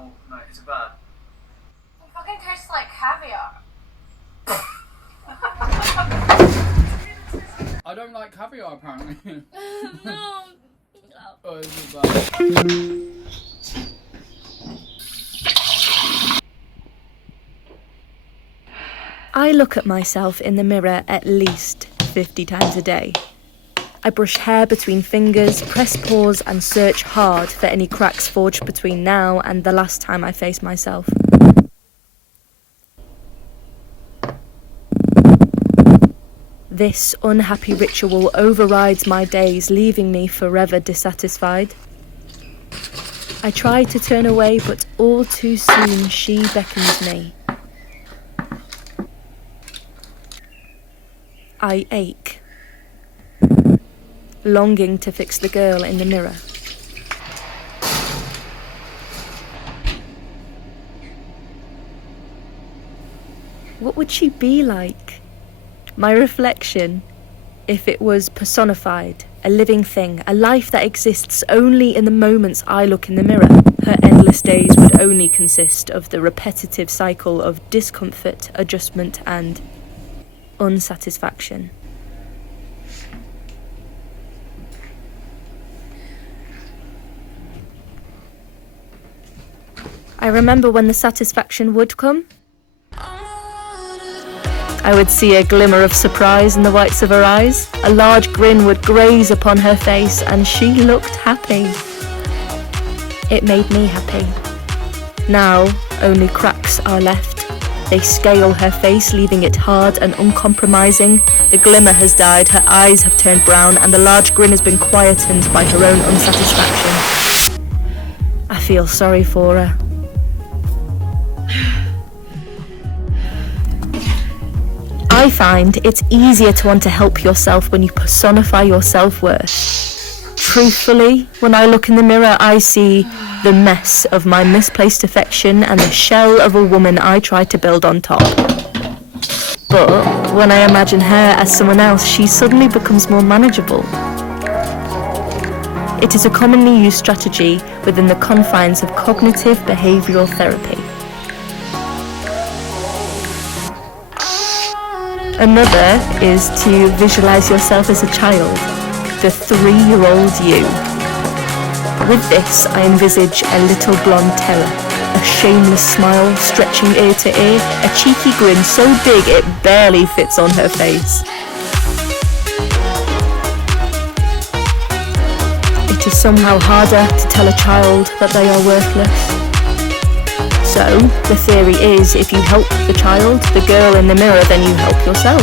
Oh, no, is it bad? It fucking tastes like caviar. I don't like caviar, apparently. No. Oh, is it bad? I look at myself in the mirror at least 50 times a day. I brush hair between fingers, press pause and search hard for any cracks forged between now and the last time I face myself. This unhappy ritual overrides my days, leaving me forever dissatisfied. I try to turn away, but all too soon she beckons me. I ache, longing to fix the girl in the mirror. What would she be like? My reflection, if it was personified, a living thing, a life that exists only in the moments I look in the mirror. Her endless days would only consist of the repetitive cycle of discomfort, adjustment, and unsatisfaction. I remember when the satisfaction would come. I would see a glimmer of surprise in the whites of her eyes. A large grin would graze upon her face, and she looked happy. It made me happy. Now, only cracks are left. They scale her face, leaving it hard and uncompromising. The glimmer has died, her eyes have turned brown, and the large grin has been quietened by her own unsatisfaction. I feel sorry for her. I find it's easier to want to help yourself when you personify your self-worth. Truthfully, when I look in the mirror, I see the mess of my misplaced affection and the shell of a woman I tried to build on top. But when I imagine her as someone else, she suddenly becomes more manageable. It is a commonly used strategy within the confines of cognitive behavioural therapy. Another is to visualise yourself as a child, the 3-year-old you. With this, I envisage a little blonde terror, a shameless smile stretching ear to ear, a cheeky grin so big it barely fits on her face. It is somehow harder to tell a child that they are worthless. So, the theory is, if you help the child, the girl in the mirror, then you help yourself.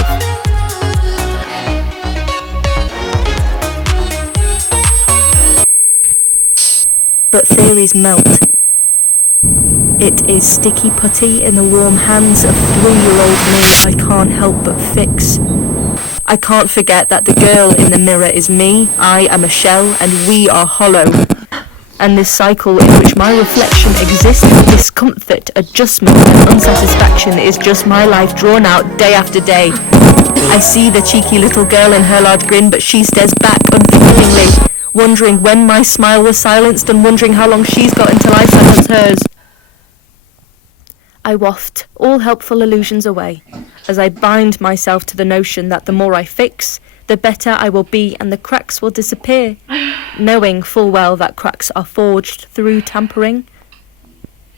But theories melt. It is sticky putty in the warm hands of 3-year-old me I can't help but fix. I can't forget that the girl in the mirror is me, I am a shell, and we are hollow. And this cycle in which my reflection exists with discomfort, adjustment, and unsatisfaction is just my life drawn out day after day. I see the cheeky little girl in her large grin, but she stares back unfeelingly, wondering when my smile was silenced and wondering how long she's got until I silence hers. I waft all helpful illusions away as I bind myself to the notion that the more I fix, the better I will be and the cracks will disappear, knowing full well that cracks are forged through tampering.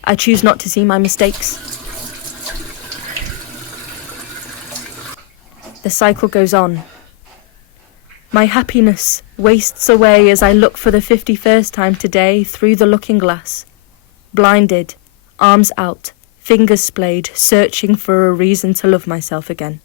I choose not to see my mistakes. The cycle goes on. My happiness wastes away as I look for the 51st time today through the looking glass, blinded, arms out, fingers splayed, searching for a reason to love myself again.